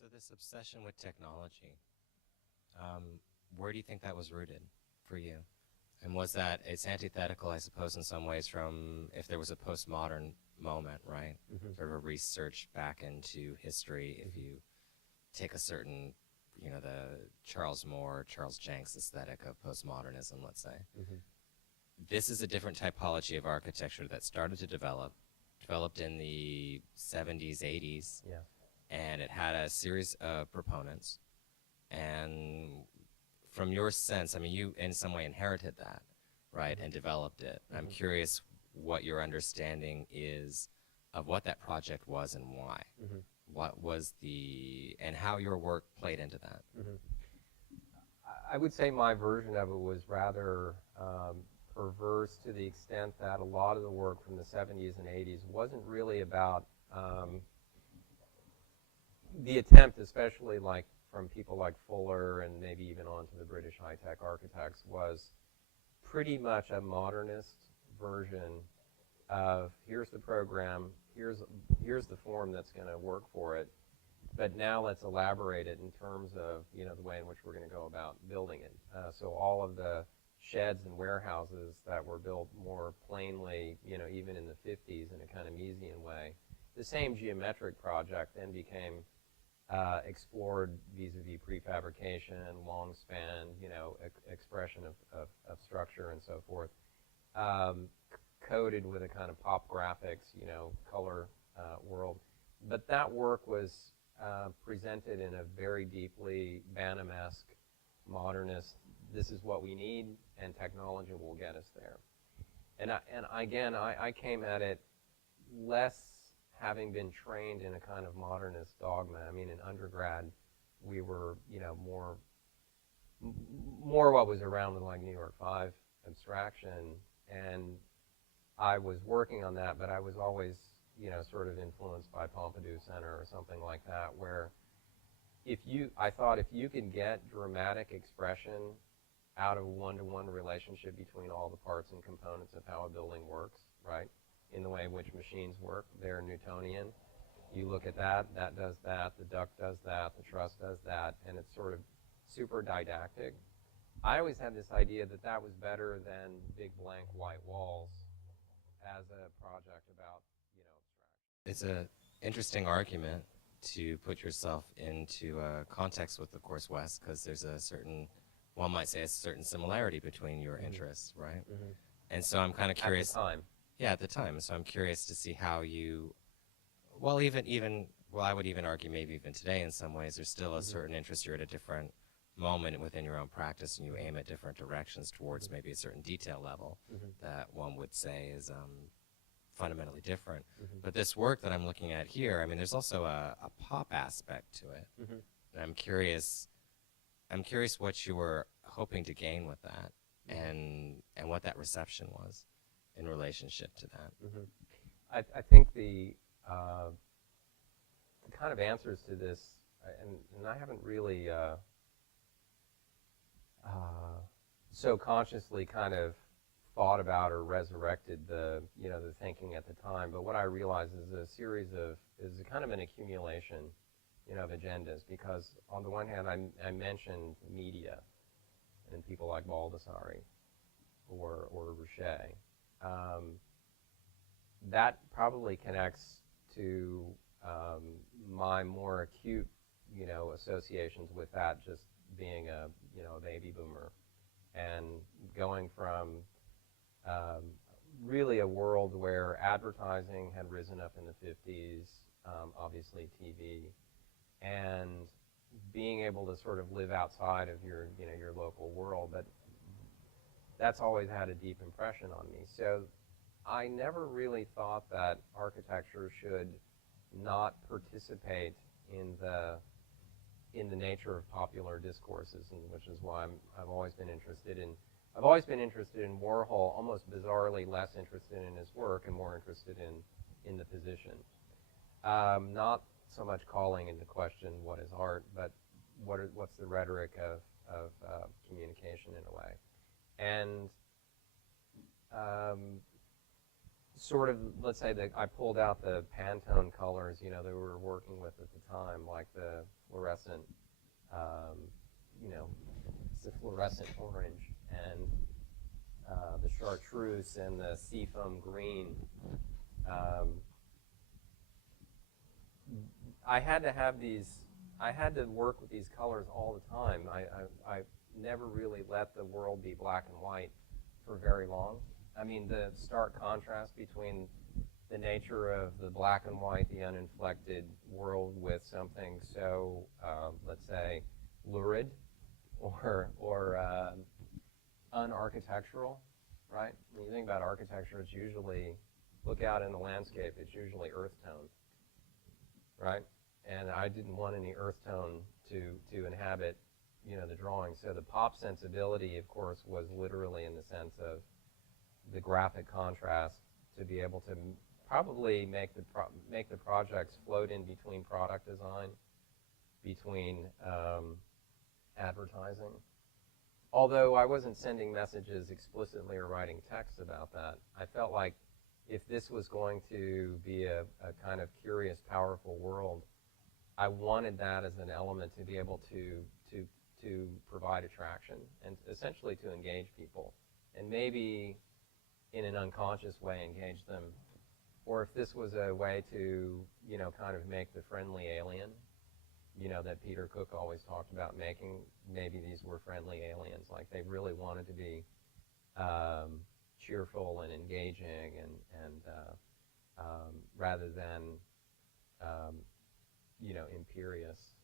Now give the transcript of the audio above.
So this obsession with technology, where do you think that was rooted for you? And was that, it's antithetical, I suppose, in some ways from if there was a postmodern moment, right? Hmm. Sort of a research back into history. If you take a certain, the Charles Moore, Charles Jenks aesthetic of postmodernism, let's say. Hmm. This is a different typology of architecture that started to developed in the 70s, 80s, Yeah. and it had a series of proponents. And from your sense, I mean, you in some way inherited that, right, Hmm. and developed it. I'm Hmm. curious what your understanding is of what that project was and why. Hmm. What was and how your work played into that. Hmm. I would say my version of it was rather perverse to the extent that a lot of the work from the 70s and 80s wasn't really about um, the attempt, especially like from people like Fuller and maybe even on to the British high-tech architects, was pretty much a modernist version of here's the program, here's the form that's going to work for it, but now let's elaborate it in terms of the way in which we're going to go about building it. So all of the sheds and warehouses that were built more plainly, even in the 50s in a kind of Misesian way, the same geometric project then became explored vis-a-vis prefabrication, long span, expression of structure and so forth, coded with a kind of pop graphics, color world. But that work was presented in a very deeply Banham-esque, modernist, this is what we need, and technology will get us there. And I came at it less having been trained in a kind of modernist dogma. I mean, in undergrad, we were, more what was around with like New York Five abstraction, and I was working on that, but I was always, sort of influenced by Pompidou Center or something like that, where I thought if you could get dramatic expression out of a one-to-one relationship between all the parts and components of how a building works, right? In the way in which machines work, they're Newtonian. You look at that does that, the duct does that, the truss does that, and it's sort of super didactic. I always had this idea that that was better than big blank white walls as a project about, It's a interesting argument to put yourself into context with, of course, West, because there's a certain, one might say, a certain similarity between your abstraction. interests, right? Hmm. Hmm. And so I'm kind of At the curious. time. Yeah, at the time. So I'm curious to see how you, well, I would even argue maybe even today in some ways, there's still a Hmm. certain interest. You're at a different moment within your own practice, and you Hmm. aim at different directions towards Hmm. maybe a certain detail level Hmm. that one would say is fundamentally different. Hmm. But this work that I'm looking at here, I mean, there's also a pop aspect to it. Hmm. And I'm curious what you were hoping to gain with that, and what that reception was in relationship to that. Hmm. I think the kind of answers to this, and I haven't really uh, so consciously kind of thought about or resurrected the thinking at the time. But what I realize is is a kind of an accumulation, of agendas. Because on the one hand, I mentioned media and people like Baldessari or Richet. Um, that probably connects to my more acute, associations with that just being a baby boomer and going from um, really a world where advertising had risen up in the 50s, obviously TV, and being able to sort of live outside of your local world. But that's always had a deep impression on me. So I never really thought that architecture should not participate in the nature of popular discourses, and which is why I've always been interested in. I've always been interested in Warhol, almost bizarrely less interested in his work and more interested in the position. Not so much calling into question what is art, but what's the rhetoric of communication in a way. And sort of, let's say that I pulled out the Pantone colors, that we were working with at the time, like the fluorescent, um, you know, it's the fluorescent orange and the chartreuse and the seafoam green. Um, I had to have these. I had to work with these colors all the time. I never really let the world be black and white for very long. I mean, the stark contrast between the nature of the black and white, the uninflected world with something so, let's say, lurid or unarchitectural, right? When you think about architecture, it's usually, look out in the landscape, it's usually earth tone, right? And I didn't want any earth tone to inhabit, the drawing. So the pop sensibility, of course, was literally in the sense of the graphic contrast to be able to probably make the projects float in between product design, between advertising. Although I wasn't sending messages explicitly or writing text about that, I felt like if this was going to be a kind of curious, powerful world, I wanted that as an element to be able to provide attraction and essentially to engage people, and maybe in an unconscious way engage them, or if this was a way to kind of make the friendly alien, that Peter Cook always talked about making. Maybe these were friendly aliens, like they really wanted to be cheerful and engaging, and rather than imperious.